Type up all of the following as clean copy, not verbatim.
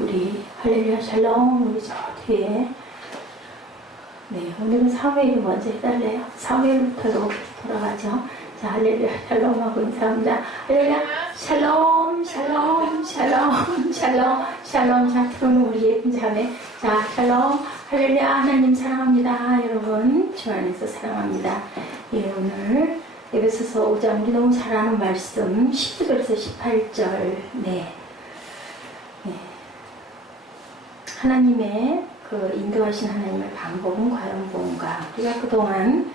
우리 할렐루야 샬롬 우리 저 뒤에 오늘은 사무엘이 먼저 해달래요. 사무엘부터 돌아가죠. 자, 할렐루야 샬롬하고 인사합니다. 할렐루야 샬롬 샬롬 샬롬 샬롬 샬롬. 자, 들어오는 우리 예쁜 자매. 자, 샬롬 할렐루야 하나님 사랑합니다. 여러분 주 안에서 사랑합니다. 오늘 에베소서 5장 우리 너무 잘 아는 말씀 10절에서 18절. 하나님의 그 인도하신 하나님의 방법은 과연 뭔가. 우리가 그동안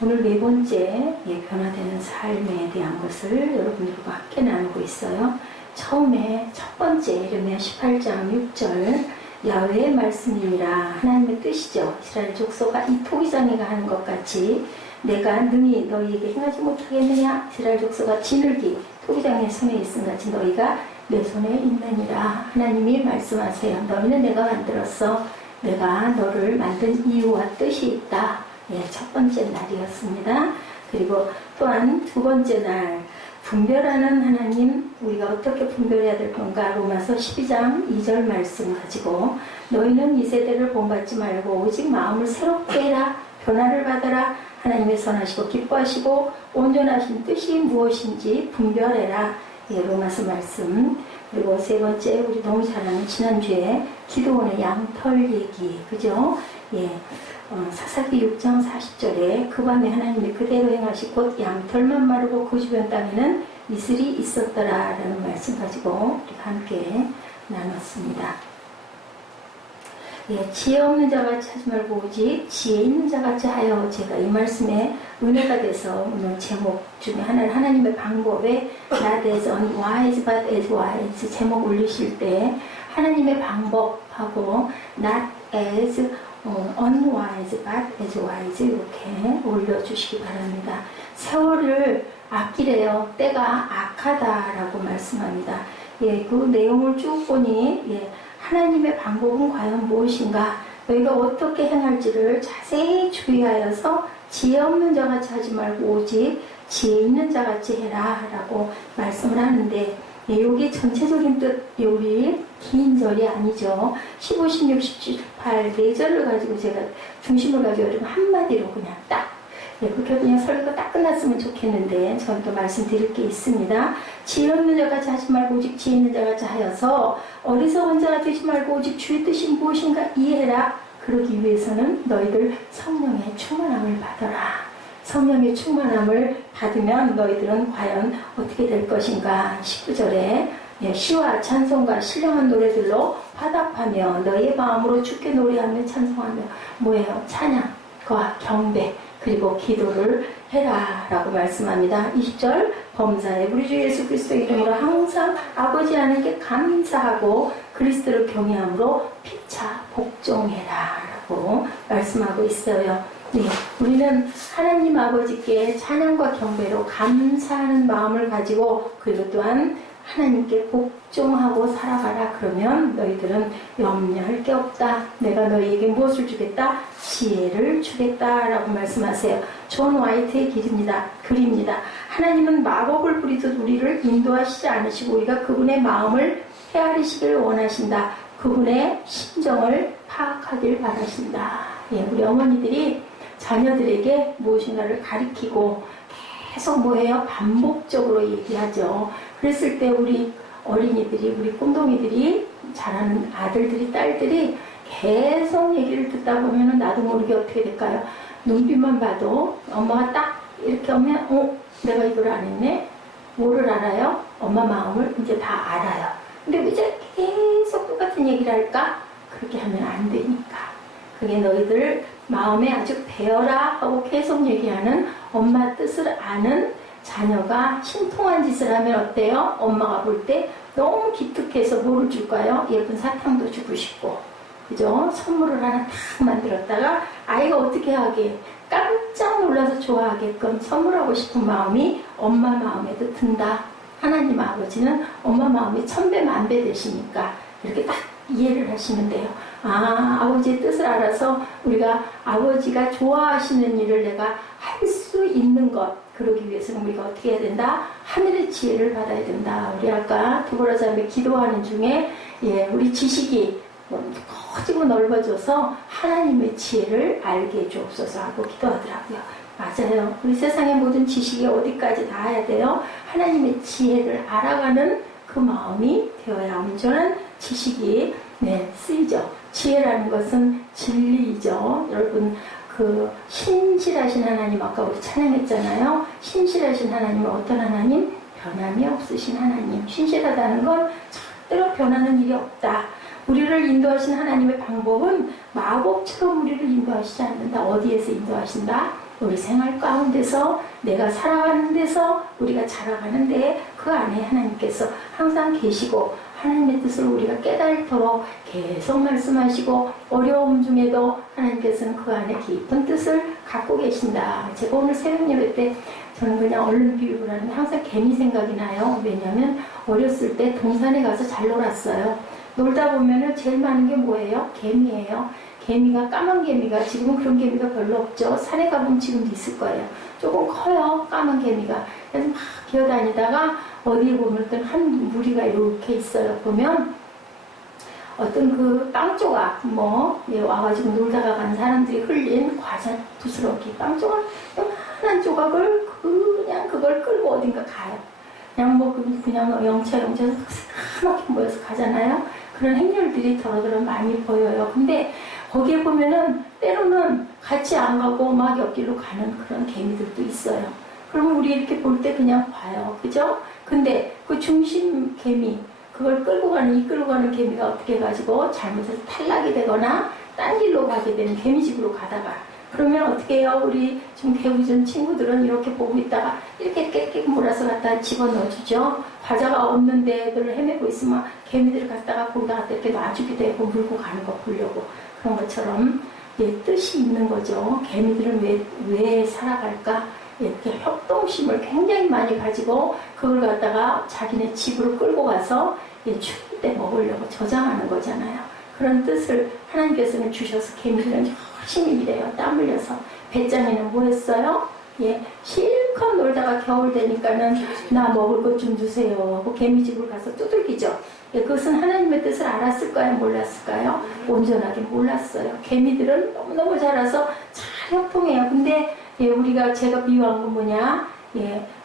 오늘 네 번째 변화되는 삶에 대한 것을 여러분들과 함께 나누고 있어요. 처음에 첫 번째 예레미야 18장 6절 야훼의 말씀이니라 하나님의 뜻이죠. 이스라엘 족속아 이 토기장이가 하는 것 같이 내가 능히 너희에게 행하지 못하겠느냐. 이스라엘 족속아 지늘기 토기장의 손에 있음 같이 너희가 내 손에 있느니라. 하나님이 말씀하세요. 너희는 내가 만들었어. 내가 너를 만든 이유와 뜻이 있다. 첫 번째 날이었습니다. 그리고 또한 두 번째 날 분별하는 하나님. 우리가 어떻게 분별해야 될 건가. 로마서 12장 2절 말씀 가지고 너희는 이 세대를 본받지 말고 오직 마음을 새롭게 해라. 변화를 받아라. 하나님의 선하시고 기뻐하시고 온전하신 뜻이 무엇인지 분별해라. 로마서 말씀. 그리고 세 번째 우리 너무 잘 아는 지난주에 기도원의 양털 얘기, 그죠? 사사기 6장 40절에 그 밤에 하나님이 그대로 행하시 곧 양털만 마르고 그 주변 땅에는 이슬이 있었더라 라는 말씀 가지고 우리가 함께 나눴습니다. 지혜 없는 자같이 하지 말고 오직 지혜 있는 자같이 하여. 제가 이 말씀에 은혜가 돼서 오늘 제목 중에 하나는 하나님의 방법에 not as unwise but as wise 제목 올리실 때 하나님의 방법하고 not as unwise but as wise 이렇게 올려주시기 바랍니다. 세월을 아끼래요. 때가 악하다라고 말씀합니다. 그 내용을 쭉 보니 하나님의 방법은 과연 무엇인가, 너희가 어떻게 행할지를 자세히 주의하여서 지혜 없는 자같이 하지 말고 오직 지혜 있는 자같이 해라 라고 말씀을 하는데, 여기 전체적인 뜻, 여기 긴 절이 아니죠. 15, 16, 17, 18 네 절을 가지고 제가 중심을 가지고 좀 한마디로 그냥 딱 그렇게 그냥 설교가 딱 끝났으면 좋겠는데 저는 또 말씀드릴 게 있습니다. 지혜 없는 자같이 하지 말고 오직 지혜 있는 자같이 하여서 어리석은 자가 되지 말고 오직 주의 뜻이 무엇인가 이해해라. 그러기 위해서는 너희들 성령의 충만함을 받아라. 성령의 충만함을 받으면 너희들은 과연 어떻게 될 것인가. 19절에 시와 찬송과 신령한 노래들로 화답하며 너희의 마음으로 주께 노래하며 찬송하며 뭐예요? 찬양과 경배 그리고 기도를 해라 라고 말씀합니다. 20절 범사에 우리 주 예수 그리스도의 이름으로 항상 아버지 하나님께 감사하고 그리스도를 경외함으로 피차 복종해라 라고 말씀하고 있어요. 우리는 하나님 아버지께 찬양과 경배로 감사하는 마음을 가지고 그리고 또한 하나님께 복종하고 살아가라. 그러면 너희들은 염려할 게 없다. 내가 너희에게 무엇을 주겠다? 지혜를 주겠다 라고 말씀하세요. 존 화이트의 글입니다. 하나님은 마법을 부리듯 우리를 인도하시지 않으시고 우리가 그분의 마음을 헤아리시길 원하신다. 그분의 심정을 파악하길 바라신다. 우리 어머니들이 자녀들에게 무엇인가를 가리키고 계속 뭐예요? 반복적으로 얘기하죠. 그랬을 때 우리 어린이들이, 우리 꿈동이들이, 자라는 아들들이, 딸들이 계속 얘기를 듣다 보면 나도 모르게 어떻게 될까요? 눈빛만 봐도 엄마가 딱 이렇게 오면 내가 이걸 안 했네? 뭐를 알아요? 엄마 마음을 이제 다 알아요. 근데 왜 이제 계속 똑같은 얘기를 할까? 그렇게 하면 안 되니까. 그게 너희들 마음에 아주 배어라 하고 계속 얘기하는 엄마 뜻을 아는 자녀가 신통한 짓을 하면 어때요? 엄마가 볼 때 너무 기특해서 뭐를 줄까요? 예쁜 사탕도 주고 싶고, 그죠? 선물을 하나 탁 만들었다가 아이가 어떻게 하게 깜짝 놀라서 좋아하게끔 선물하고 싶은 마음이 엄마 마음에도 든다. 하나님 아버지는 엄마 마음이 천배 만배 되시니까 이렇게 딱 이해를 하시면 돼요. 아버지의 뜻을 알아서 우리가 아버지가 좋아하시는 일을 내가 할 수 있는 것, 그러기 위해서는 우리가 어떻게 해야 된다? 하늘의 지혜를 받아야 된다. 우리 아까 두보라 자매 기도하는 중에 우리 지식이 커지고 넓어져서 하나님의 지혜를 알게 해주옵소서 하고 기도하더라고요. 맞아요. 우리 세상의 모든 지식이 어디까지 닿아야 돼요? 하나님의 지혜를 알아가는 그 마음이 되어야 온전한 지식이 쓰이죠. 지혜라는 것은 진리이죠. 여러분, 그 신실하신 하나님, 아까 우리 찬양했잖아요. 신실하신 하나님은 어떤 하나님? 변함이 없으신 하나님. 신실하다는 건 절대로 변하는 일이 없다. 우리를 인도하신 하나님의 방법은 마법처럼 우리를 인도하시지 않는다. 어디에서 인도하신다? 우리 생활 가운데서, 내가 살아가는 데서, 우리가 자라가는데 그 안에 하나님께서 항상 계시고 하나님의 뜻을 우리가 깨달도록 계속 말씀하시고, 어려움 중에도 하나님께서는 그 안에 깊은 뜻을 갖고 계신다. 제가 오늘 새벽 예배 때 저는 그냥 얼른 비유를 하는데 항상 개미 생각이 나요. 왜냐하면 어렸을 때 동산에 가서 잘 놀았어요. 놀다 보면은 제일 많은 게 뭐예요? 개미예요. 개미가, 까만 개미가, 지금은 그런 개미가 별로 없죠. 산에 가보면 지금도 있을 거예요. 조금 커요, 까만 개미가. 그래서 막 기어다니다가 어디에 보면 어떤 한 무리가 이렇게 있어요. 보면 어떤 그 빵 조각, 와가지고 놀다가 간 사람들이 흘린 과자 부스러기, 빵 조각, 요만한 조각을 그냥 그걸 끌고 어딘가 가요. 그냥 영차에서 까맣게 모여서 가잖아요. 그런 행렬들이 더러더러 많이 보여요. 근데 거기에 보면은 때로는 같이 안 가고 막 옆길로 가는 그런 개미들도 있어요. 그러면 우리 이렇게 볼 때 그냥 봐요. 그죠? 근데 그 중심 개미, 그걸 이끌고 가는 개미가 어떻게 해가지고 잘못해서 탈락이 되거나 딴 길로 가게 되는, 개미집으로 가다가. 그러면 어떻게 해요? 우리 지금 배우전 친구들은 이렇게 보고 있다가 이렇게 몰아서 갖다 집어넣어주죠. 과자가 없는데 애들을 헤매고 있으면 개미들을 갖다가 거기다 이렇게 놔주기도 하고 물고 가는 거 보려고. 그런 것처럼 뜻이 있는 거죠. 개미들은 왜 살아갈까? 이렇게 협동심을 굉장히 많이 가지고 그걸 갖다가 자기네 집으로 끌고 가서 추울 때 먹으려고 저장하는 거잖아요. 그런 뜻을 하나님께서는 주셔서 개미들은 열심히 일해요. 땀 흘려서. 배짱이는 뭐 했어요? 실컷 놀다가 겨울 되니까는 나 먹을 것 좀 주세요 하고 개미집으로 가서 두들기죠. 그것은 하나님의 뜻을 알았을까요? 몰랐을까요? 온전하게 몰랐어요. 개미들은 너무너무 자라서 잘 협동해요. 근데 제가 비유한 건 뭐냐?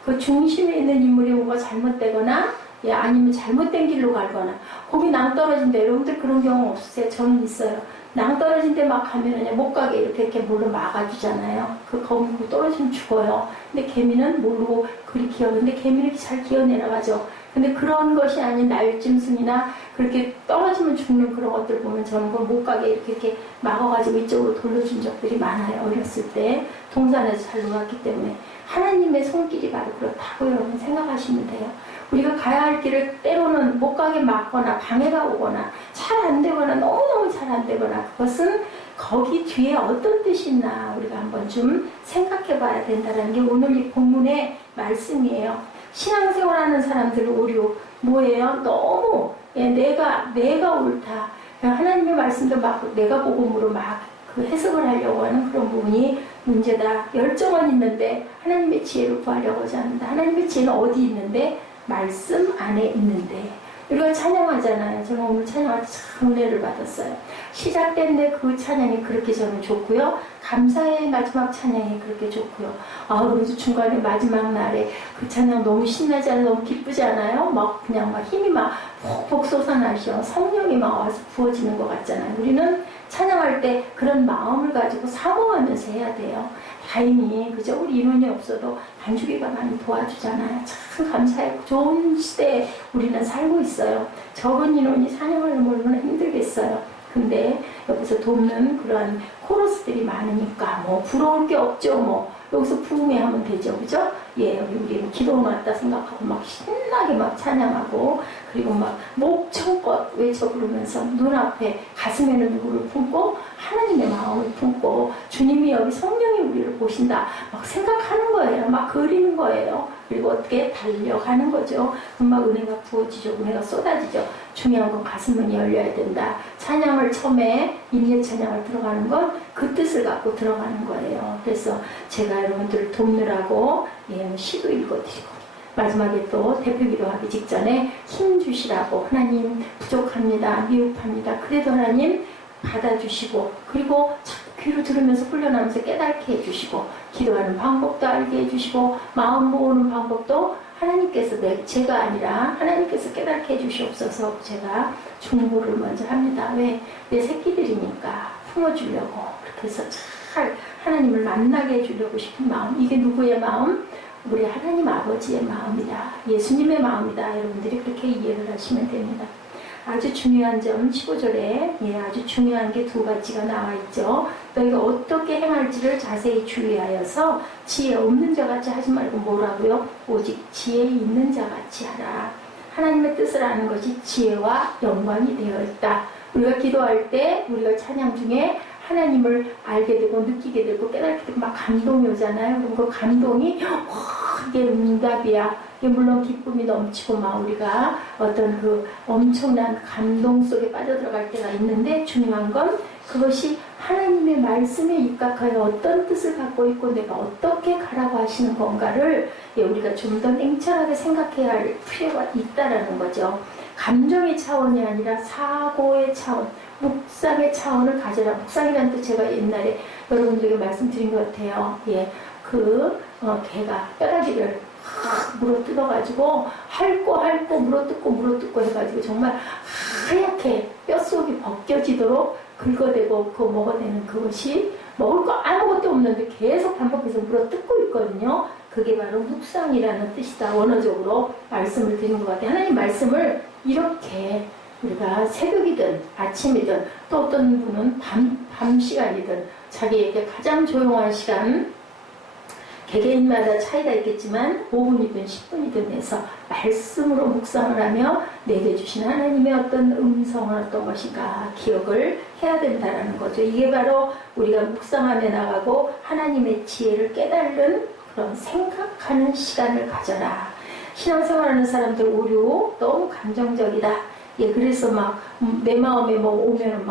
그 중심에 있는 인물이 뭔가 잘못되거나 아니면 잘못된 길로 가거나 거기 낭떠러진데, 여러분들 그런 경험 없으세요? 저는 있어요. 낭떠러진 데 막 가면 못 가게 이렇게 물로 막아주잖아요. 거기 떨어지면 죽어요. 근데 개미는 모르고 그리 기어는데 개미는 잘 기어내려가죠. 근데 그런 것이 아닌 날짐승이나 그렇게 떨어지면 죽는 그런 것들 보면 저는 그걸 못 가게 이렇게 막아가지고 이쪽으로 돌려준 적들이 많아요. 어렸을 때 동산에서 잘 놀았기 때문에. 하나님의 손길이 바로 그렇다고 여러분 생각하시면 돼요. 우리가 가야 할 길을 때로는 못 가게 막거나 방해가 오거나 잘 안 되거나 너무너무 잘 안 되거나, 그것은 거기 뒤에 어떤 뜻이 있나 우리가 한번 좀 생각해 봐야 된다는 게 오늘 이 본문의 말씀이에요. 신앙생활하는 사람들 오류 뭐예요? 너무 내가 옳다, 하나님의 말씀도 막 내가 복음으로 막 그 해석을 하려고 하는 그런 부분이 문제다. 열정은 있는데 하나님의 지혜를 구하려고 하지 않는다. 하나님의 지혜는 어디 있는데? 말씀 안에 있는데. 우리가 찬양하잖아요. 저는 오늘 찬양할 때 참 은혜를 받았어요. 시작된 그 찬양이 그렇게 저는 좋고요. 감사의 마지막 찬양이 그렇게 좋고요. 그래서 중간에 마지막 날에 그 찬양 너무 신나지 않아요? 너무 기쁘지 않아요? 그냥 힘이 폭폭 솟아나셔. 성령이 와서 부어지는 것 같잖아요. 우리는 찬양할 때 그런 마음을 가지고 사모하면서 해야 돼요. 다행히 그죠? 우리 인원이 없어도 반주기가 많이 도와주잖아요. 참 감사해요. 좋은 시대에 우리는 살고 있어요. 적은 인원이 찬양하려면 얼마나 힘들겠어요. 근데 여기서 돕는 그런 코러스들이 많으니까 부러울 게 없죠. 여기서 부흥회하면 되죠. 그죠? 우리는 기도 왔다 생각하고 신나게 찬양하고, 그리고 목청껏 외쳐 부르면서 눈앞에 가슴에는 누구를 품고 하나님의 마음을 품고 주님이 여기 성령이 우리를 보신다 생각하는 거예요. 그리는 거예요. 그리고 어떻게 달려가는 거죠. 그럼 은혜가 부어지죠. 은혜가 쏟아지죠. 중요한 건 가슴문이 열려야 된다. 찬양을 처음에 인내 찬양을 들어가는 건 그 뜻을 갖고 들어가는 거예요. 그래서 제가 여러분들을 돕느라고 시도 읽어드리고 마지막에 또 대표 기도하기 직전에 힘 주시라고 하나님 부족합니다. 미흡합니다. 그래도 하나님 받아주시고 그리고 귀로 들으면서 훈련하면서 깨닫게 해주시고 기도하는 방법도 알게 해주시고 마음 모으는 방법도 하나님께서 제가 아니라 하나님께서 깨닫게 해주시옵소서. 제가 중보를 먼저 합니다. 왜? 내 새끼들이니까 품어주려고 그렇게 해서 잘 하나님을 만나게 해주려고 싶은 마음. 이게 누구의 마음? 우리 하나님 아버지의 마음이다. 예수님의 마음이다. 여러분들이 그렇게 이해를 하시면 됩니다. 아주 중요한 점 15절에 아주 중요한 게 두 가지가 나와 있죠. 너희가 어떻게 행할지를 자세히 주의하여서 지혜 없는 자같이 하지 말고 뭐라고요? 오직 지혜 있는 자같이 하라. 하나님의 뜻을 아는 것이 지혜와 영광이 되어 있다. 우리가 기도할 때 우리가 찬양 중에 하나님을 알게 되고 느끼게 되고 깨닫게 되고 막 감동이 오잖아요. 그럼 그 감동이 이게 응답이야. 이게 물론 기쁨이 넘치고 막 우리가 어떤 그 엄청난 감동 속에 빠져들어갈 때가 있는데 중요한 건 그것이 하나님의 말씀에 입각하여 어떤 뜻을 갖고 있고 내가 어떻게 가라고 하시는 건가를 우리가 좀 더 냉철하게 생각해야 할 필요가 있다라는 거죠. 감정의 차원이 아니라 사고의 차원, 묵상의 차원을 가져라. 묵상이라는 뜻 제가 옛날에 여러분들에게 말씀드린 것 같아요. 개가 뼈다귀를 물어 뜯어가지고 핥고 물어뜯고 해가지고 정말 하얗게 뼛속이 벗겨지도록 긁어대고 그거 먹어대는 그것이 먹을 거 아무것도 없는데 계속 반복해서 물어뜯고 있거든요. 그게 바로 묵상이라는 뜻이다. 원어적으로 말씀을 드린 것 같아요. 하나님 말씀을 이렇게 우리가 새벽이든 아침이든 또 어떤 분은 밤 시간이든 자기에게 가장 조용한 시간 개개인마다 차이가 있겠지만 5분이든 10분이든 해서 말씀으로 묵상을 하며 내게 주신 하나님의 어떤 음성은 어떤 것인가 기억을 해야 된다는 거죠. 이게 바로 우리가 묵상하며 나가고 하나님의 지혜를 깨달는 그런 생각하는 시간을 가져라. 신앙생활하는 사람들 오류 너무 감정적이다. 그래서 막 내 마음에 뭐 오면은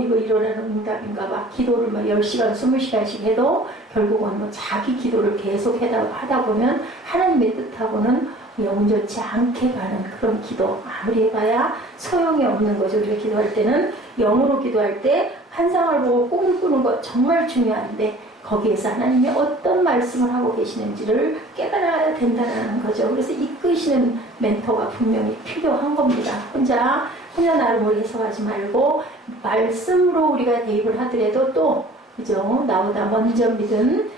이거 이러라는 응답인가 봐. 기도를 막 10시간, 20시간씩 해도 결국은 뭐 자기 기도를 계속 하다 보면 하나님의 뜻하고는 온전치 않게 가는 그런 기도. 아무리 해봐야 소용이 없는 거죠. 우리가 기도할 때는 영으로 기도할 때 환상을 보고 꿈을 꾸는 것 정말 중요한데 거기에서 하나님이 어떤 말씀을 하고 계시는지를 깨달아야 된다는 거죠. 그래서 이끄시는 멘토가 분명히 필요한 겁니다. 혼자 나름으로 해석하지 말고 말씀으로 우리가 대입을 하더라도 또 그죠? 나보다 먼저 믿은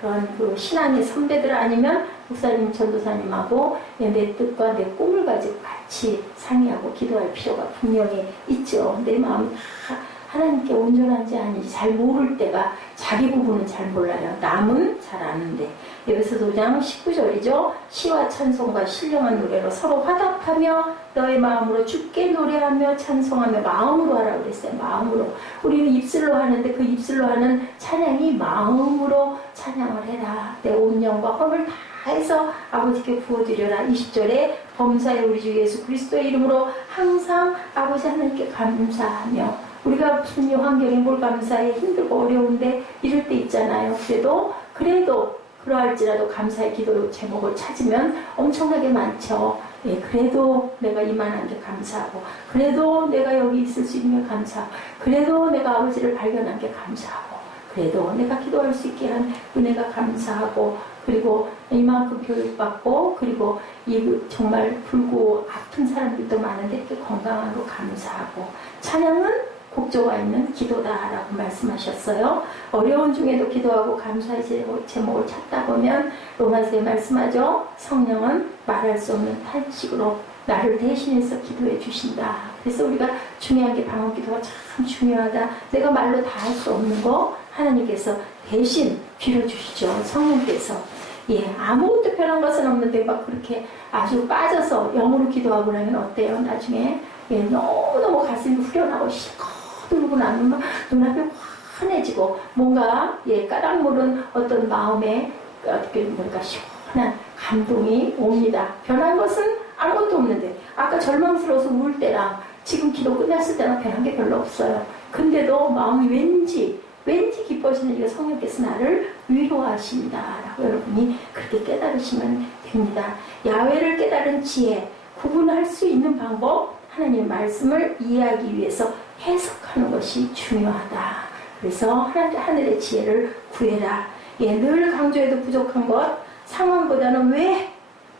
그런 그 신앙의 선배들 아니면 목사님, 전도사님하고 내 뜻과 내 꿈을 가지고 같이 상의하고 기도할 필요가 분명히 있죠. 내 마음이 다 하나님께 온전한지 아닌지 잘 모를 때가 자기 부분은 잘 몰라요. 남은 잘 아는데. 에베소 5장 19절이죠. 시와 찬송과 신령한 노래로 서로 화답하며 너의 마음으로 주께 노래하며 찬송하며 마음으로 하라고 그랬어요. 마음으로. 우리는 입술로 하는데 그 입술로 하는 찬양이 마음으로 찬양을 해라. 내 온 영과魂을 다해서 아버지께 부어드려라. 20절에 범사의 우리 주 예수 그리스도의 이름으로 항상 아버지 하나님께 감사하며 우리가 무슨 환경에 뭘 감사해 힘들고 어려운데 이럴 때 있잖아요. 그래도 그러할지라도 감사의 기도 제목을 찾으면 엄청나게 많죠. 그래도 내가 이만한 게 감사하고 그래도 내가 여기 있을 수 있는 게 감사하고 그래도 내가 아버지를 발견한 게 감사하고 그래도 내가 기도할 수 있게 한 은혜가 감사하고 그리고 이만큼 교육받고 그리고 정말 불구 아픈 사람들도 많은데 이렇게 건강한 거 감사하고 찬양은 곡조가 있는 기도다라고 말씀하셨어요. 어려운 중에도 기도하고 감사의 제목을 찾다 보면 로마서에 말씀하죠. 성령은 말할 수 없는 탄식으로 나를 대신해서 기도해 주신다. 그래서 우리가 중요한 게 방언 기도가 참 중요하다. 내가 말로 다 할 수 없는 거 하나님께서 대신 빌어주시죠. 성령께서. 아무것도 변한 것은 없는데 막 그렇게 아주 빠져서 영으로 기도하고 나면 어때요? 나중에 너무너무 가슴이 후련하고 실컷 울고 나면 막 눈앞이 환해지고 뭔가 까닭 모른 어떤 마음에 어떻게 뭔가 시원한 감동이 옵니다. 변한 것은 아무것도 없는데 아까 절망스러워서 울 때랑 지금 기도 끝났을 때랑 변한 게 별로 없어요. 근데도 마음이 왠지 기뻐지는 이거 성령께서 나를 위로하신다라고 여러분이 그렇게 깨달으시면 됩니다. 야훼를 깨달은 지혜, 구분할 수 있는 방법, 하나님의 말씀을 이해하기 위해서 해석하는 것이 중요하다. 그래서 하늘의 지혜를 구해라. 예, 늘 강조해도 부족한 것, 상황보다는 왜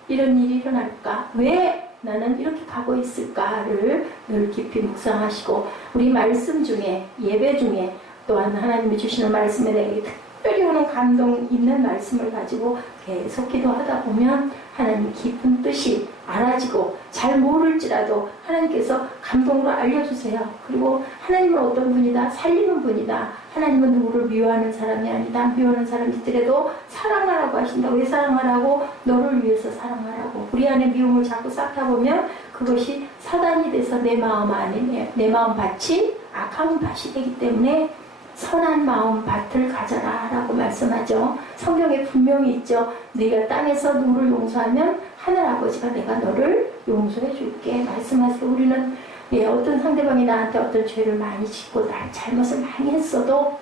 이런 일이 일어날까? 왜 나는 이렇게 가고 있을까를 늘 깊이 묵상하시고, 우리 말씀 중에, 예배 중에 또한 하나님이 주시는 말씀에 대해 특별히 오는 감동 있는 말씀을 가지고 계속 기도하다 보면 하나님 깊은 뜻이 알아지고, 잘 모를지라도 하나님께서 감동으로 알려주세요. 그리고 하나님은 어떤 분이다? 살리는 분이다. 하나님은 누구를 미워하는 사람이 아니다. 미워하는 사람이 있더라도 사랑하라고 하신다. 왜 사랑하라고? 너를 위해서 사랑하라고. 우리 안에 미움을 자꾸 쌓다 보면 그것이 사단이 돼서 내 마음 안에, 내 마음 밭이 악한 밭이 되기 때문에 선한 마음 밭을 가져라 라고 말씀하죠. 성경에 분명히 있죠. 네가 땅에서 누구를 용서하면 하늘아버지가 내가 너를 용서해 줄게 말씀하세요. 우리는 어떤 상대방이 나한테 어떤 죄를 많이 짓고 날 잘못을 많이 했어도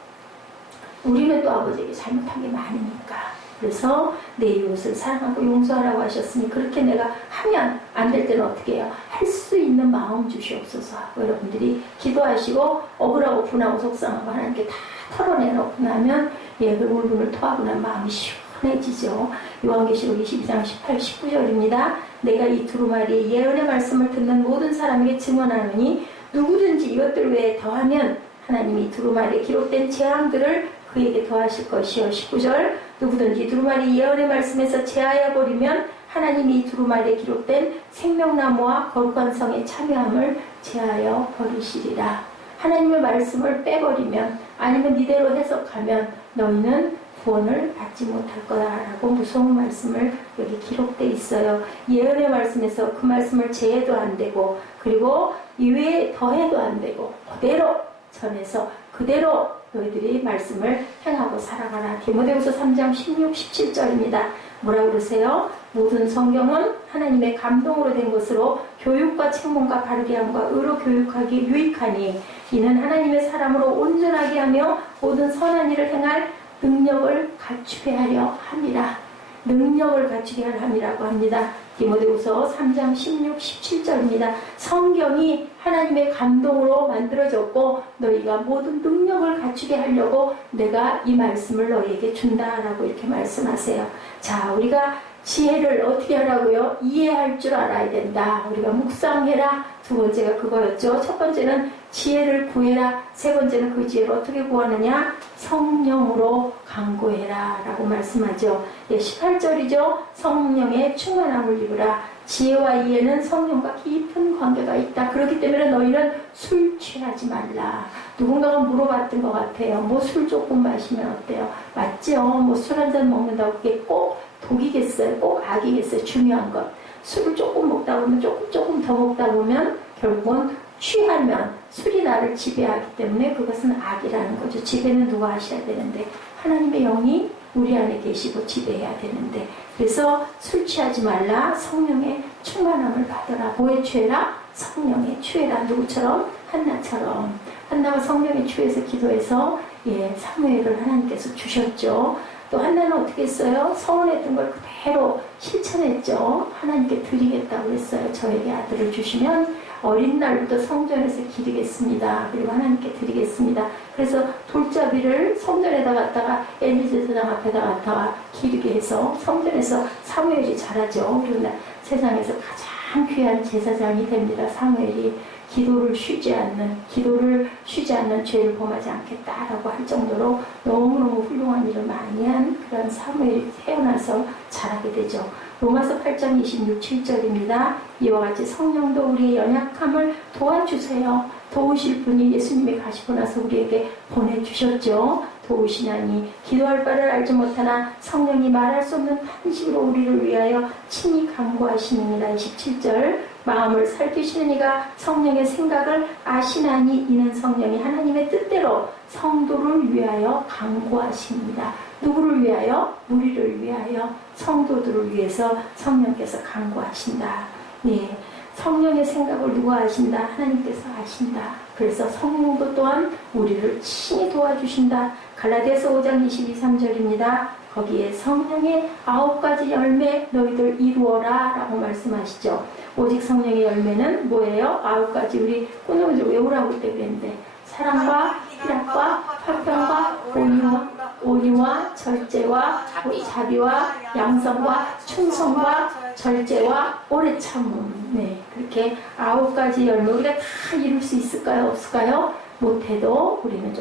우리는 또 아버지에게 잘못한 게 많으니까, 그래서 내 이웃을 사랑하고 용서하라고 하셨으니 그렇게 내가 하면 안 될 때는 어떻게 해요? 할 수 있는 마음 주시옵소서 하고 여러분들이 기도하시고 억울하고 분하고 속상하고 하나님께 다 털어내놓고 나면 그 울분을 토하고 난 마음이 시원해지죠. 요한계시록 22장 18, 19절입니다. 내가 이 두루마리의 예언의 말씀을 듣는 모든 사람에게 증언하노니 누구든지 이것들 외에 더하면 하나님이 두루마리에 기록된 재앙들을 그에게 더하실 것이요. 19절 누구든지 두루마리 예언의 말씀에서 제하여 버리면 하나님이 이 두루마리에 기록된 생명나무와 거룩한 성의 참여함을 제하여 버리시리라. 하나님의 말씀을 빼버리면, 아니면 이대로 해석하면 너희는 구원을 받지 못할 거다라고 무서운 말씀을 여기 기록되어 있어요. 예언의 말씀에서 그 말씀을 제해도 안 되고, 그리고 이외에 더해도 안 되고, 그대로 전해서 그대로 너희들이 말씀을 행하고 살아가라. 디모데후서 3장 16, 17절입니다. 뭐라 그러세요? 모든 성경은 하나님의 감동으로 된 것으로 교육과 책문과 바르게 함과 의로 교육하기 유익하니 이는 하나님의 사람으로 온전하게 하며 모든 선한 일을 행할 능력을 갖추게 하려 함이라. 능력을 갖추게 하려 함이라고 합니다. 디모데후서 3장 16, 17절입니다. 성경이 하나님의 감동으로 만들어졌고 너희가 모든 능력을 갖추게 하려고 내가 이 말씀을 너희에게 준다라고 이렇게 말씀하세요. 자, 우리가 지혜를 어떻게 하라고요? 이해할 줄 알아야 된다. 우리가 묵상해라. 두 번째가 그거였죠. 첫 번째는 지혜를 구해라. 세 번째는 그 지혜를 어떻게 구하느냐? 성령으로 강구해라 라고 말씀하죠. 18절이죠. 성령의 충만함을 입으라. 지혜와 이해는 성령과 깊은 관계가 있다. 그렇기 때문에 너희는 술 취하지 말라. 누군가가 물어봤던 것 같아요. 뭐 술 조금 마시면 어때요? 맞죠? 뭐 술 한 잔 먹는다고 그게 꼭 독이겠어요? 꼭 악이겠어요? 중요한 것. 술을 조금 먹다 보면 조금 더 먹다 보면 결국은 취하면 술이 나를 지배하기 때문에 그것은 악이라는 거죠. 지배는 누가 하셔야 되는데 하나님의 영이 우리 안에 계시고 지배해야 되는데, 그래서 술 취하지 말라. 성령의 충만함을 받아라. 뭐에 취해라? 성령에 취해라. 누구처럼? 한나처럼. 한나가 성령에 취해서 기도해서 사무엘을 하나님께서 주셨죠. 또 한나는 어떻게 했어요? 서운했던 걸 그대로 실천했죠. 하나님께 드리겠다고 했어요. 저에게 아들을 주시면 어린 날부터 성전에서 기르겠습니다. 그리고 하나님께 드리겠습니다. 그래서 돌잡이를 성전에다 갖다가 엘리 제사장 앞에다 갖다가 기르게 해서 성전에서 사무엘이 자라죠. 그리고 세상에서 가장 귀한 제사장이 됩니다. 사무엘이 기도를 쉬지 않는 죄를 범하지 않겠다라고 할 정도로 너무너무 훌륭한 일을 많이 한 그런 사무엘이 태어나서 자라게 되죠. 로마서 8장 26, 7절입니다. 이와 같이 성령도 우리의 연약함을 도와주세요. 도우실 분이 예수님이 가시고 나서 우리에게 보내주셨죠. 도우시나니 기도할 바를 알지 못하나 성령이 말할 수 없는 탄식으로 우리를 위하여 친히 간구하시느니라. 27절 마음을 살피시는 이가 성령의 생각을 아시나니 이는 성령이 하나님의 뜻대로 성도를 위하여 간구하십니다. 누구를 위하여? 우리를 위하여, 성도들을 위해서 성령께서 간구하신다. 성령의 생각을 누가 아신다? 하나님께서 아신다. 그래서 성령도 또한 우리를 친히 도와주신다. 갈라디아서 5장 22, 3절입니다. 거기에 성령의 9가지 열매 너희들 이루어라 라고 말씀하시죠. 오직 성령의 열매는 뭐예요? 9가지 우리 꼬노미들 외우라고 그때 그랬는데 사랑과 희락과 화평과 온유와 절제와 자비와 양성과 충성과 절제와 오래 참음. 네, 그렇게 9가지 열매 우리가 다 이룰 수 있을까요? 없을까요? 못해도 우리는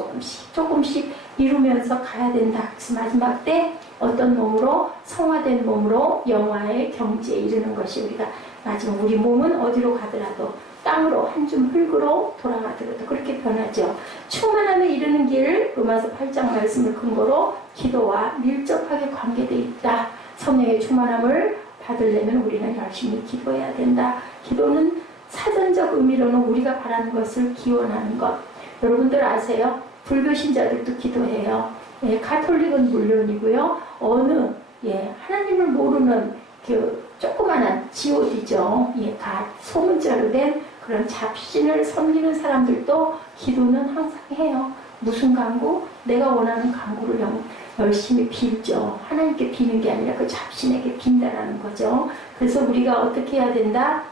조금씩 이루면서 가야 된다. 그래서 마지막 때 어떤 몸으로 성화된 몸으로 영화의 경지에 이르는 것이 우리가 마지막 우리 몸은 어디로 가더라도 땅으로 한 줌 흙으로 돌아가더라도 그렇게 변하죠. 충만함에 이르는 길 로마서 8장 말씀을 근거로 기도와 밀접하게 관계되어 있다. 성령의 충만함을 받으려면 우리는 열심히 기도해야 된다. 기도는 사전적 의미로는 우리가 바라는 것을 기원하는 것. 여러분들 아세요? 불교 신자들도 기도해요. 예, 가톨릭은 물론이고요. 하나님을 모르는 그 조그만한 GOD죠. 예, 다 소문자로 된 그런 잡신을 섬기는 사람들도 기도는 항상 해요. 무슨 간구? 내가 원하는 간구를 열심히 빌죠. 하나님께 비는 게 아니라 그 잡신에게 빈다라는 거죠. 그래서 우리가 어떻게 해야 된다?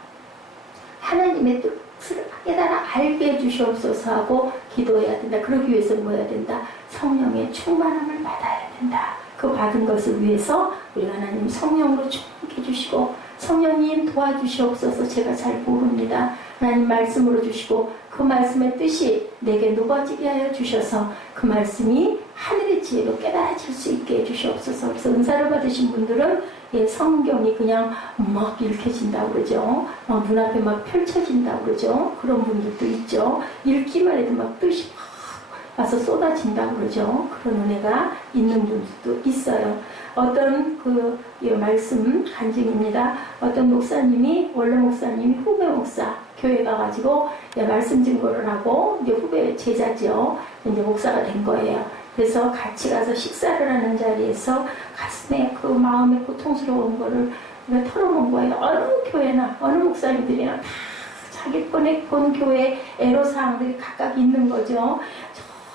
하나님의 뜻을 깨달아 알게 해주시옵소서 하고 기도해야 된다. 그러기 위해서 뭐 해야 된다? 성령의 충만함을 받아야 된다. 그 받은 것을 위해서 우리 하나님 성령으로 충만케 해주시고 성령님 도와주시옵소서. 제가 잘 모릅니다. 하나님 말씀으로 주시고 그 말씀의 뜻이 내게 녹아지게 하여 주셔서 그 말씀이 하늘의 지혜로 깨달아질 수 있게 해주시옵소서. 그래서 은사를 받으신 분들은 성경이 그냥 막 읽혀진다고 그러죠. 눈앞에 막 펼쳐진다고 그러죠. 그런 분들도 있죠. 읽기만 해도 막 뜻이 막 와서 쏟아진다고 그러죠. 그런 은혜가 있는 분들도 있어요. 어떤 말씀 간증입니다. 어떤 목사님이 원래 목사님이 후배 목사 교회 가가지고 말씀 증거를 하고 이제 후배 제자죠. 이제 목사가 된 거예요. 그래서 같이 가서 식사를 하는 자리에서 가슴에 그 마음에 고통스러운 거를 털어놓은 거예요. 어느 교회나 어느 목사님들이나 다 자기 본 교회 애로사항들이 각각 있는 거죠.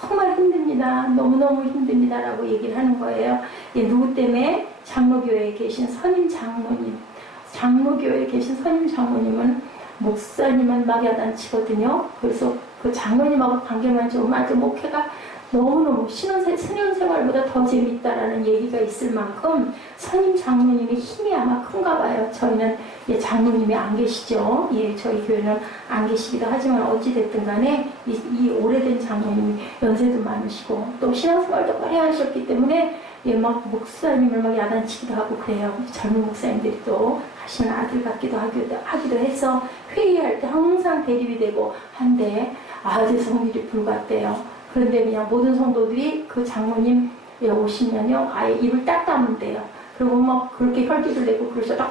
정말 힘듭니다. 너무너무 힘듭니다라고 얘기를 하는 거예요. 누구 때문에? 장로교회에 계신 선임 장로님. 장로교회에 계신 선임 장로님은 목사님은 막 야단치거든요. 그래서 그 장로님하고 관계만 좋으면 아주 목회가 너무너무 신앙생활보다 더 재밌다라는 얘기가 있을 만큼 선임 장로님의 힘이 아마 큰가 봐요. 저희는 장로님이 안 계시죠. 저희 교회는 안 계시기도 하지만 어찌됐든 간에 이 오래된 장로님이 연세도 많으시고 또 신앙생활도 오래 하셨기 때문에 막 목사님을 막 야단치기도 하고 그래요. 젊은 목사님들이 또 하시는 아들 같기도 하기도 해서 회의할 때 항상 대립이 되고 한데 아주 성질이 불같대요. 그런데 그냥 모든 성도들이 그 장로님 오시면요 아예 입을 딱 다문대요. 그리고 막 그렇게 혈기를 내고 그러셔도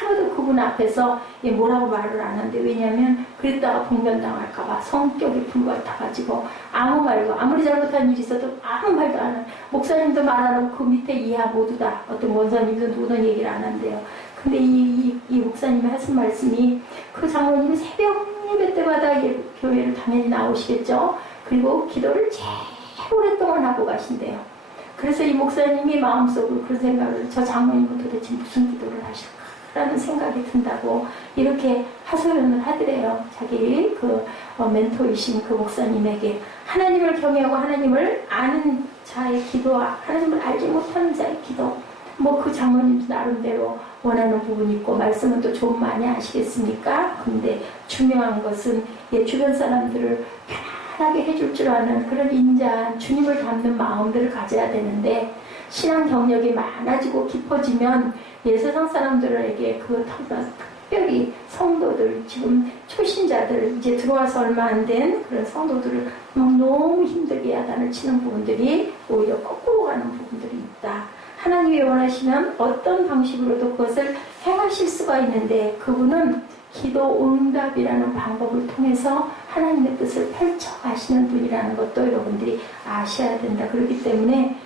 하나도 그분 앞에서 뭐라고 말을 안 한대. 왜냐하면 그랬다가 봉변당할까봐 성격이 불같아가지고 아무 말도 아무리 잘못한 일이 있어도 아무 말도 안 해. 목사님도 말 안 하고 그 밑에 이하 모두 다 어떤 원사님도 누구든 얘기를 안 한대요. 근데 이 목사님이 하신 말씀이 그 장로님이 새벽 예배 때마다 교회를 당연히 나오시겠죠. 그리고 기도를 제일 오랫동안 하고 가신대요. 그래서 이 목사님이 마음속으로 그런 생각을 저 장로님은 도대체 무슨 기도를 하실까라는 생각이 든다고 이렇게 하소연을 하더래요. 자기 멘토이신 그 목사님에게 하나님을 경외하고 하나님을 아는 자의 기도와 하나님을 알지 못하는 자의 기도 그 장로님 나름대로 원하는 부분이 있고 말씀은 또 좀 많이 아시겠습니까? 근데 중요한 것은 주변 사람들을 편하게 해줄 줄 아는 그런 인자한 주님을 닮는 마음들을 가져야 되는데 신앙 경력이 많아지고 깊어지면 세상 사람들에게 특별히 성도들 지금 초신자들 이제 들어와서 얼마 안 된 그런 성도들을 너무 힘들게 야단을 치는 부분들이 오히려 거꾸로 가는 부분들이 있다. 하나님이 원하시면 어떤 방식으로도 그것을 행하실 수가 있는데 그분은 기도 응답이라는 방법을 통해서 하나님의 뜻을 펼쳐가시는 분이라는 것도 여러분들이 아셔야 된다. 그렇기 때문에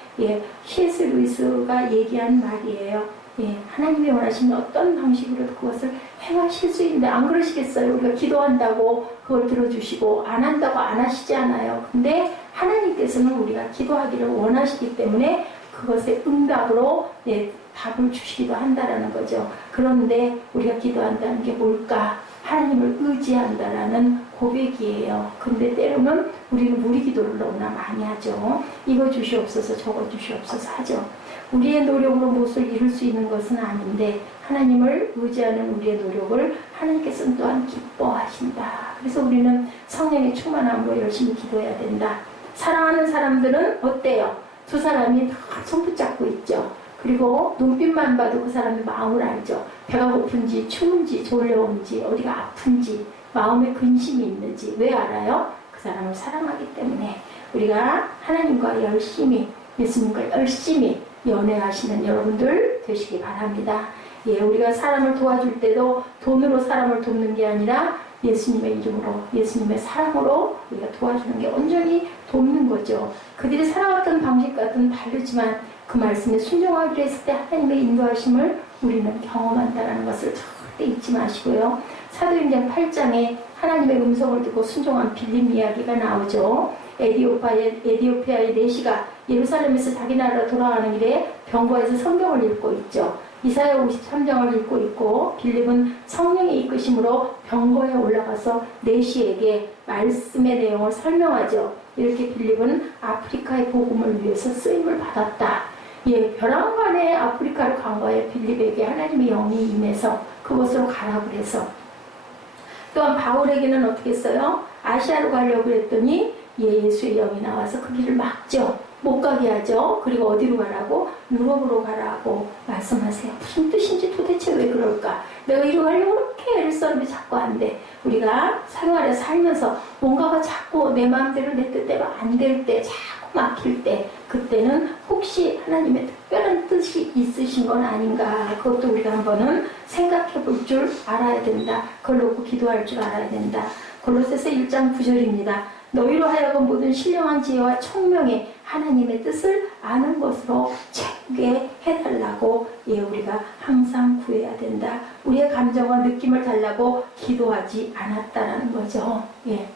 C.S. 루이스가 얘기한 말이에요. 예, 하나님이 원하시는 어떤 방식으로도 그것을 행하실 수 있는데 안 그러시겠어요? 우리가 기도한다고 그걸 들어주시고 안 한다고 안 하시지 않아요. 근데 하나님께서는 우리가 기도하기를 원하시기 때문에 그것의 응답으로 예, 답을 주시기도 한다라는 거죠. 그런데 우리가 기도한다는 게 뭘까? 하나님을 의지한다라는 고백이에요. 근데 때로는 우리는 우리 기도를 너무나 많이 하죠. 이거 주시옵소서 저거 주시옵소서 하죠. 우리의 노력으로 무엇을 이룰 수 있는 것은 아닌데 하나님을 의지하는 우리의 노력을 하나님께서는 또한 기뻐하신다. 그래서 우리는 성령의 충만함으로 열심히 기도해야 된다. 사랑하는 사람들은 어때요? 두 사람이 다 손붙잡고 있죠. 그리고 눈빛만 봐도 그 사람의 마음을 알죠. 배가 고픈지 추운지 졸려온지 어디가 아픈지 마음에 근심이 있는지 왜 알아요? 그 사람을 사랑하기 때문에. 우리가 하나님과 열심히 예수님과 열심히 연애하시는 여러분들 되시기 바랍니다. 예, 우리가 사람을 도와줄 때도 돈으로 사람을 돕는 게 아니라 예수님의 이름으로 예수님의 사랑으로 우리가 도와주는 게 온전히 돕는 거죠. 그들이 살아왔던 방식과는 다르지만 그 말씀에 순종하기로 했을 때 하나님의 인도하심을 우리는 경험한다는 것을 절대 잊지 마시고요. 사도행전 8장에 하나님의 음성을 듣고 순종한 빌립 이야기가 나오죠. 에디오피아의 내시가 예루살렘에서 자기 나라로 돌아가는 길에 병거에서 성경을 읽고 있죠. 이사야 53장을 읽고 있고 빌립은 성령의 이끄심으로 병거에 올라가서 내시에게 말씀의 내용을 설명하죠. 이렇게 빌립은 아프리카의 복음을 위해서 쓰임을 받았다. 예, 벼랑간에 아프리카를 간 거예요. 빌립에게 하나님의 영이 임해서 그곳으로 가라고 그래서. 또한 바울에게는 어떻게 했어요? 아시아로 가려고 했더니 예수의 영이 나와서 그 길을 막죠. 못 가게 하죠. 그리고 어디로 가라고? 유럽으로 가라고 말씀하세요. 무슨 뜻인지 도대체 왜 그럴까? 내가 이리 가려고 그렇게 애를 썼는데 자꾸 안 돼. 우리가 생활에 살면서 뭔가가 자꾸 내 마음대로 내 뜻대로 안 될 때, 자꾸 막힐 때, 그때는 혹시 하나님의 특별한 뜻이 있으신 건 아닌가? 그것도 우리가 한번은 생각해 볼 줄 알아야 된다. 그걸 놓고 기도할 줄 알아야 된다. 골로새서 1장 9절입니다. 너희로 하여금 모든 신령한 지혜와 총명의 하나님의 뜻을 아는 것으로 채우게 해달라고 우리가 항상 구해야 된다. 우리의 감정과 느낌을 달라고 기도하지 않았다라는 거죠.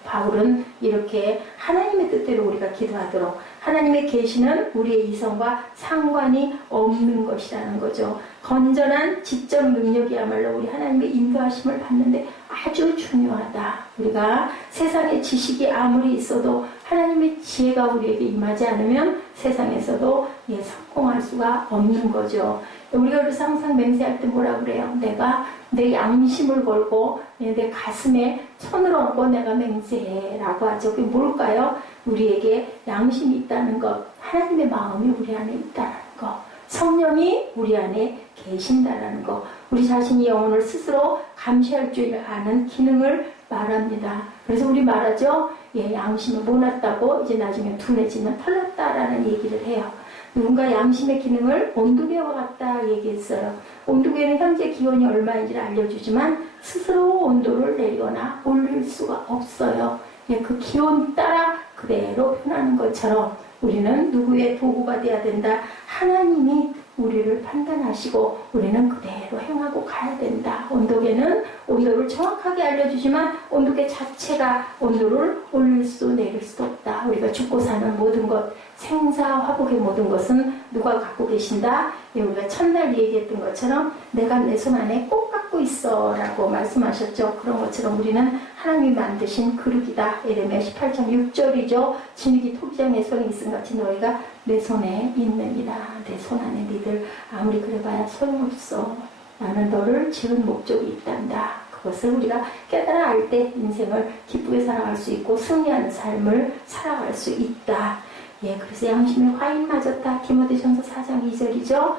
바울은 이렇게 하나님의 뜻대로 우리가 기도하도록 하나님의 계시는 우리의 이성과 상관이 없는 것이라는 거죠. 건전한 지적 능력이야말로 우리 하나님의 인도하심을 받는데 아주 중요하다. 우리가 세상의 지식이 아무리 있어도 하나님의 지혜가 우리에게 임하지 않으면 세상에서도 성공할 수가 없는 거죠. 우리가 그래서 항상 맹세할 때 뭐라 그래요? 내가 내 양심을 걸고 내 가슴에 손을 얹고 내가 맹세해 라고 하죠. 그게 뭘까요? 우리에게 양심이 있다는 것, 하나님의 마음이 우리 안에 있다는 것, 성령이 우리 안에 계신다라는 것, 우리 자신이 영혼을 스스로 감시할 줄 아는 기능을 말합니다. 그래서 우리 말하죠. 양심이 모났다고 이제 나중에 둔해지면 털렸다라는 얘기를 해요. 누군가 양심의 기능을 온도계와 같다 얘기했어요. 온도계는 현재 기온이 얼마인지를 알려주지만 스스로 온도를 내리거나 올릴 수가 없어요. 그 기온 따라 그대로 변하는 것처럼 우리는 누구의 도구가 돼야 된다. 하나님이 우리를 판단하시고 우리는 그대로 행하고 가야 된다. 온도계는 온도를 정확하게 알려주지만 온도계 자체가 온도를 올릴 수 내릴 수도 없다. 우리가 죽고 사는 모든 것, 생사 화복의 모든 것은 누가 갖고 계신다? 우리가 첫날 얘기했던 것처럼 내가 내 손 안에 꼭 갖고 있어 라고 말씀하셨죠. 그런 것처럼 우리는 하나님이 만드신 그릇이다. 예레미야 18장 6절이죠. 진흙이 토기장 내 손에 있은 같이 너희가 내 손에 있느니라. 내 손 안에 니들 아무리 그래봐야 소용없어. 나는 너를 지은 목적이 있단다. 그것을 우리가 깨달아 알 때 인생을 기쁘게 살아갈 수 있고 승리하는 삶을 살아갈 수 있다. 그래서 양심의 화인 맞았다. 디모데전서 4장 2절이죠.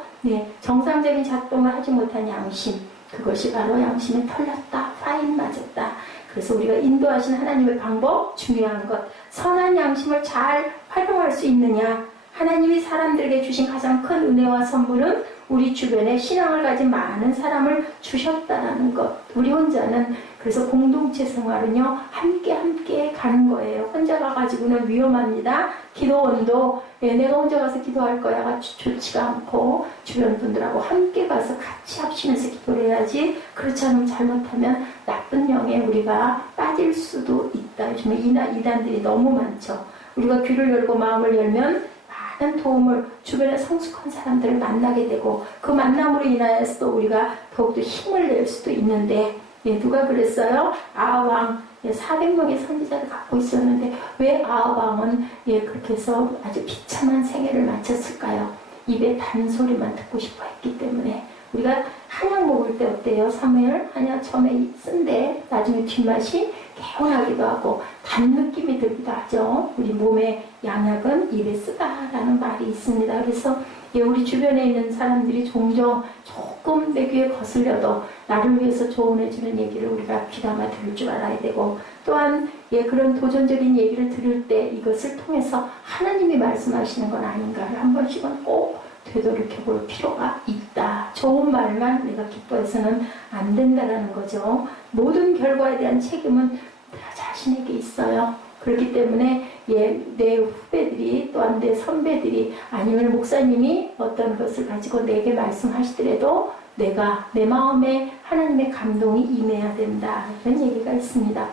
정상적인 작동을 하지 못한 양심, 그것이 바로 양심에 털렸다. 화인 맞았다. 그래서 우리가 인도하신 하나님의 방법, 중요한 것, 선한 양심을 잘 활용할 수 있느냐, 하나님이 사람들에게 주신 가장 큰 은혜와 선물은 우리 주변에 신앙을 가진 많은 사람을 주셨다는 것. 우리 혼자는 그래서 공동체 생활은요, 함께 가는 거예요. 혼자 가가지고는 위험합니다. 기도원도 내가 혼자 가서 기도할 거야가 좋지가 않고 주변 분들하고 함께 가서 같이 합치면서 기도를 해야지. 그렇지 않으면 잘못하면 나쁜 영에 우리가 빠질 수도 있다. 요즘에 이단들이 너무 많죠. 우리가 귀를 열고 마음을 열면 많은 도움을, 주변에 성숙한 사람들을 만나게 되고 그 만남으로 인하여서 또 우리가 더욱더 힘을 낼 수도 있는데, 누가 그랬어요? 아하왕 400명의 선지자를 갖고 있었는데 왜 아하왕은 그렇게 해서 아주 비참한 생애를 마쳤을까요? 입에 단소리만 듣고 싶어 했기 때문에. 우리가 한약 먹을 때 어때요? 사무엘 한약 처음에 쓴데 나중에 뒷맛이 개운하기도 하고 단 느낌이 들기도 하죠. 우리 몸의 양약은 입에 쓰다라는 말이 있습니다. 그래서 우리 주변에 있는 사람들이 종종 조금 내 귀에 거슬려도 나를 위해서 조언해주는 얘기를 우리가 귀담아 들을 줄 알아야 되고, 또한 그런 도전적인 얘기를 들을 때 이것을 통해서 하나님이 말씀하시는 건 아닌가를 한 번씩은 꼭 되돌이켜 볼 필요가 있다. 좋은 말만 내가 기뻐해서는 안 된다는 거죠. 모든 결과에 대한 책임은 다 자신에게 있어요. 그렇기 때문에 내 후배들이 또한 내 선배들이 아니면 목사님이 어떤 것을 가지고 내게 말씀하시더라도 내가 내 마음에 하나님의 감동이 임해야 된다. 이런 얘기가 있습니다.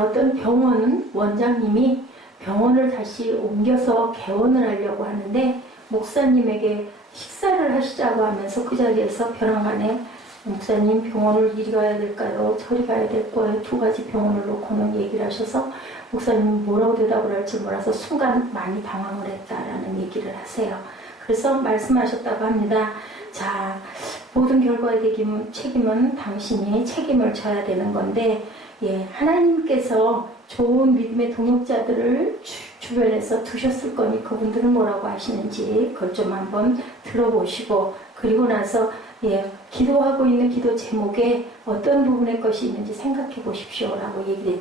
어떤 병원 원장님이 병원을 다시 옮겨서 개원을 하려고 하는데 목사님에게 식사를 하시자고 하면서 그 자리에서 벼랑간에 목사님 병원을 이리 가야 될까요? 저리 가야 될 거예요. 두 가지 병원을 놓고는 얘기를 하셔서 목사님이 뭐라고 대답을 할지 몰라서 순간 많이 당황을 했다라는 얘기를 하세요. 그래서 말씀하셨다고 합니다. 자, 모든 결과에 대한 책임은 당신이 책임을 져야 되는 건데 하나님께서 좋은 믿음의 동역자들을 주변에서 두셨을 거니 그분들은 뭐라고 하시는지 그걸 좀 한번 들어보시고, 그리고 나서 기도하고 있는 기도 제목에 어떤 부분의 것이 있는지 생각해 보십시오 라고 얘기를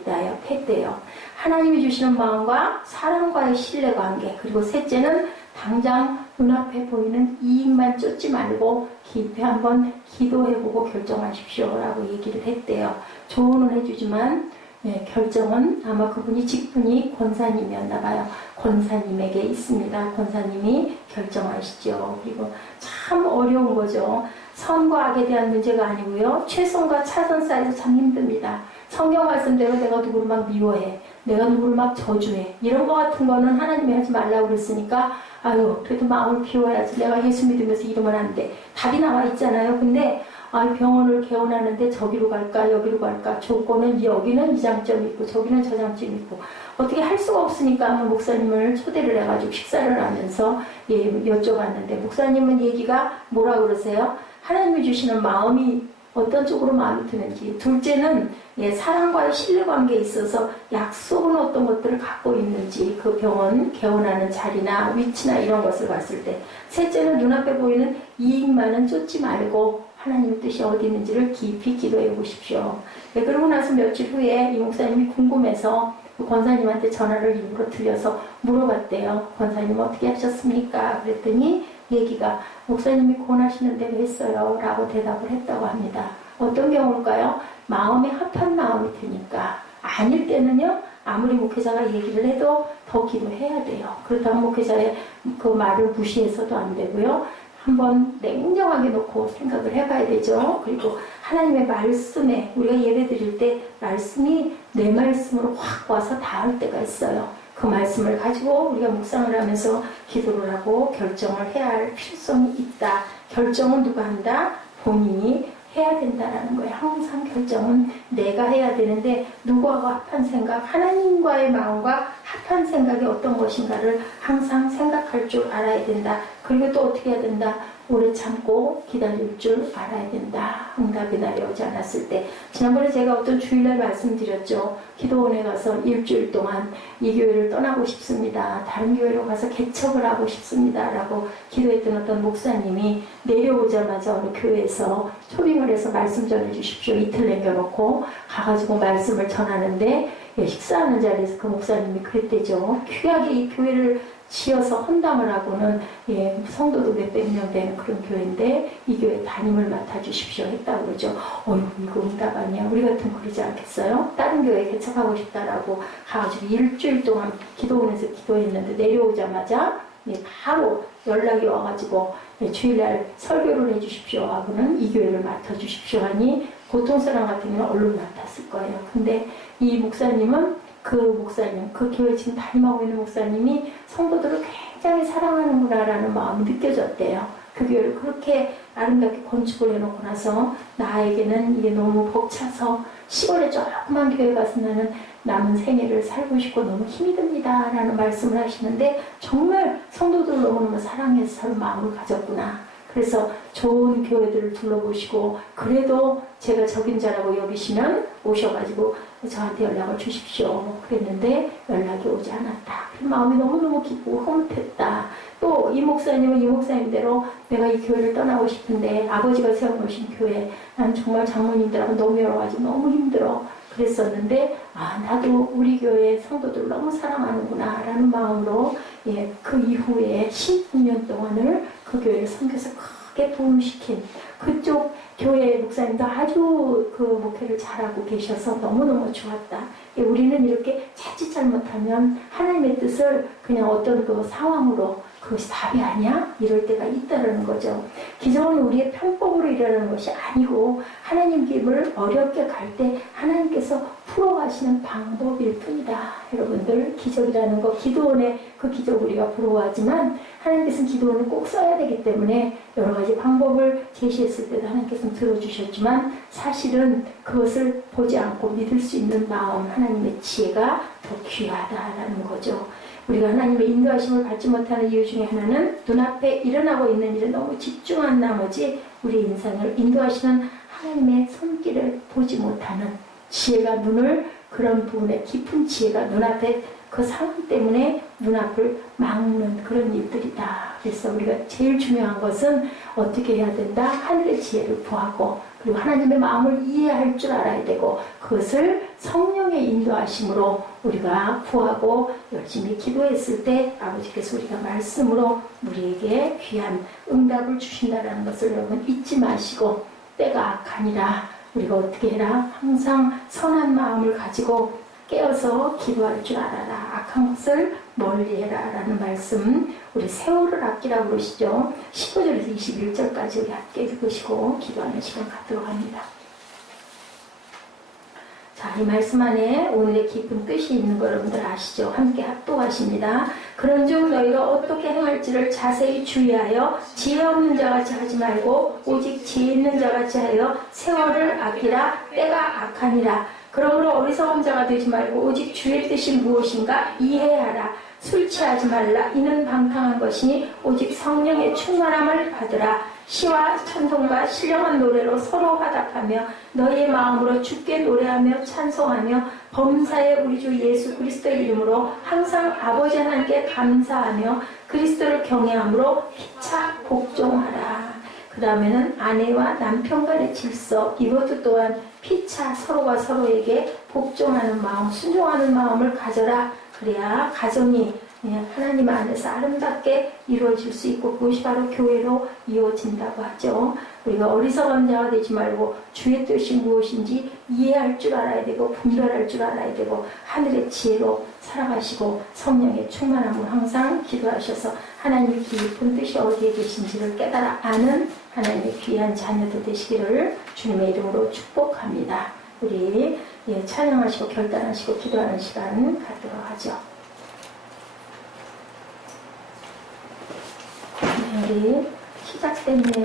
했대요. 하나님이 주시는 마음과 사람과의 신뢰관계, 그리고 셋째는 당장 눈앞에 보이는 이익만 쫓지 말고 깊이 한번 기도해보고 결정하십시오 라고 얘기를 했대요. 조언을 해주지만 결정은 아마 그분이 직분이 권사님이었나 봐요. 권사님에게 있습니다. 권사님이 결정하시죠. 그리고 참 어려운 거죠. 선과 악에 대한 문제가 아니고요. 최선과 차선 사이에서 참 힘듭니다. 성경 말씀대로 내가 누구를 막 미워해, 내가 누구를 막 저주해, 이런 거 같은 거는 하나님이 하지 말라고 그랬으니까 아유 그래도 마음을 비워야지, 내가 예수 믿으면서 이러면 안 돼, 답이 나와 있잖아요. 근데 병원을 개원하는데 저기로 갈까 여기로 갈까, 조건은 여기는 이 장점이 있고 저기는 저 장점이 있고 어떻게 할 수가 없으니까 목사님을 초대를 해가지고 식사를 하면서 여쭤봤는데 목사님은 얘기가 뭐라 그러세요? 하나님이 주시는 마음이 어떤 쪽으로 마음이 드는지, 둘째는 사람과의 신뢰관계에 있어서 약속은 어떤 것들을 갖고 있는지, 그 병원 개원하는 자리나 위치나 이런 것을 봤을 때, 셋째는 눈앞에 보이는 이익만은 쫓지 말고 하나님 뜻이 어디 있는지를 깊이 기도해 보십시오. 그러고 나서 며칠 후에 이 목사님이 궁금해서 그 권사님한테 전화를 일부러 드려서 물어봤대요. 권사님 어떻게 하셨습니까? 그랬더니 얘기가 목사님이 권하시는 대로 했어요 라고 대답을 했다고 합니다. 어떤 경우일까요? 마음에 합한 마음이 드니까. 아닐 때는요, 아무리 목회자가 얘기를 해도 더 기도해야 돼요. 그렇다고 목회자의 그 말을 무시해서도 안 되고요. 한번 냉정하게 놓고 생각을 해봐야 되죠. 그리고 하나님의 말씀에, 우리가 예배 드릴 때 말씀이 내 말씀으로 확 와서 닿을 때가 있어요. 그 말씀을 가지고 우리가 묵상을 하면서 기도를 하고 결정을 해야 할 필요성이 있다. 결정은 누가 한다? 본인이 해야 된다라는 거예요. 항상 결정은 내가 해야 되는데 누구하고 합한 생각, 하나님과의 마음과 합한 생각이 어떤 것인가를 항상 생각할 줄 알아야 된다. 그리고 또 어떻게 해야 된다? 오래 참고 기다릴 줄 알아야 된다. 응답이 날아오지 않았을 때. 지난번에 제가 어떤 주일날 말씀드렸죠. 기도원에 가서 일주일 동안 이 교회를 떠나고 싶습니다. 다른 교회로 가서 개척을 하고 싶습니다. 라고 기도했던 어떤 목사님이 내려오자마자 어느 교회에서 초빙을 해서 말씀 전해주십시오. 이틀 남겨놓고 가가지고 말씀을 전하는데 식사하는 자리에서 그 목사님이 그랬대죠. 귀하게 이 교회를 지어서 헌당을 하고는 성도도 몇백 명 되는 그런 교회인데 이 교회 담임을 맡아주십시오 했다고 그러죠. 이거 응답 아니야? 우리 같으면 그러지 않겠어요? 다른 교회 개척하고 싶다라고 가가지고 일주일 동안 기도원에서 기도했는데 내려오자마자 바로 연락이 와가지고 주일날 설교를 해주십시오 하고는 이 교회를 맡아주십시오 하니 보통 사람 같으면 얼른 맡았을 거예요. 근데 이 목사님은 그 교회 지금 담임하고 있는 목사님이 성도들을 굉장히 사랑하는구나라는 마음이 느껴졌대요. 그 교회를 그렇게 아름답게 건축을 해놓고 나서 나에게는 이게 너무 벅차서 시골에 조그만 교회 가서 나는 남은 생애를 살고 싶고 너무 힘이 듭니다 라는 말씀을 하시는데 정말 성도들을 너무너무 사랑해서 서로 마음을 가졌구나. 그래서 좋은 교회들을 둘러보시고 그래도 제가 적임자라고 여기시면 오셔가지고 저한테 연락을 주십시오 그랬는데 연락이 오지 않았다. 그 마음이 너무너무 기쁘고 흐뭇했다. 또 이 목사님은 이 목사님대로 내가 이 교회를 떠나고 싶은데 아버지가 세워놓으신 교회 난 정말 장모님들하고 너무 여러 가지 너무 힘들어 그랬었는데 나도 우리 교회 성도들 너무 사랑하는구나 라는 마음으로 그 이후에 16년 동안을 그 교회를 섬겨서 크게 부흥시킨 그쪽 교회 목사님도 아주 그 목회를 잘하고 계셔서 너무너무 좋았다. 우리는 이렇게 자칫 잘못하면 하나님의 뜻을 그냥 어떤 그 상황으로 그것이 답이 아니야? 이럴 때가 있다는 거죠. 기적은 우리의 편법으로 일어나는 것이 아니고 하나님 길을 어렵게 갈 때 하나님께서 풀어가시는 방법일 뿐이다. 여러분들 기적이라는 거 기도원의 그 기적 우리가 부러워하지만 하나님께서는 기도원을 꼭 써야 되기 때문에 여러 가지 방법을 제시했을 때도 하나님께서는 들어주셨지만 사실은 그것을 보지 않고 믿을 수 있는 마음 하나님의 지혜가 더 귀하다라는 거죠. 우리가 하나님의 인도하심을 받지 못하는 이유 중에 하나는 눈앞에 일어나고 있는 일에 너무 집중한 나머지 우리 인생을 인도하시는 하나님의 손길을 보지 못하는 지혜가 눈을 그런 부분에 깊은 지혜가 눈앞에 그 상황 때문에 눈앞을 막는 그런 일들이다. 그래서 우리가 제일 중요한 것은 어떻게 해야 된다? 하늘의 지혜를 구하고 그리고 하나님의 마음을 이해할 줄 알아야 되고 그것을 성령의 인도하심으로 우리가 구하고 열심히 기도했을 때 아버지께서 우리가 말씀으로 우리에게 귀한 응답을 주신다는 것을 여러분 잊지 마시고 때가 악하니라 우리가 어떻게 해라? 항상 선한 마음을 가지고 깨어서 기도할 줄 알아라. 악한 것을 멀리해라 라는 말씀 우리 세월을 아끼라고 그러시죠. 15절에서 21절까지 우리 함께 읽으시고 기도하는 시간 갖도록 합니다. 자, 이 말씀 안에 오늘의 깊은 뜻이 있는 거 여러분들 아시죠? 함께 합독하십니다. 그런즉 너희가 어떻게 행할지를 자세히 주의하여 지혜 없는 자같이 하지 말고 오직 지혜 있는 자같이 하여 세월을 아끼라. 때가 악하니라. 그러므로 어리석은 자가 되지 말고 오직 주의 뜻이 무엇인가 이해하라. 술 취하지 말라. 이는 방탕한 것이니 오직 성령의 충만함을 받으라. 시와 찬송과 신령한 노래로 서로 화답하며 너희의 마음으로 주께 노래하며 찬송하며 범사의 우리 주 예수 그리스도의 이름으로 항상 아버지 하나님께 감사하며 그리스도를 경외함으로 피차 복종하라. 그 다음에는 아내와 남편 간의 질서 이것도 또한 피차 서로가 서로에게 복종하는 마음 순종하는 마음을 가져라. 그래야 가정이 하나님 안에서 아름답게 이루어질 수 있고 그것이 바로 교회로 이루어진다고 하죠. 우리가 어리석은 자가 되지 말고 주의 뜻이 무엇인지 이해할 줄 알아야 되고 분별할 줄 알아야 되고 하늘의 지혜로 살아가시고 성령의 충만함을 항상 기도하셔서 하나님의 깊은 뜻이 어디에 계신지를 깨달아 아는 하나님의 귀한 자녀들 되시기를 주님의 이름으로 축복합니다. 우리 찬양하시고 결단하시고 기도하는 시간 갖도록 하죠. 우리 시작 때문에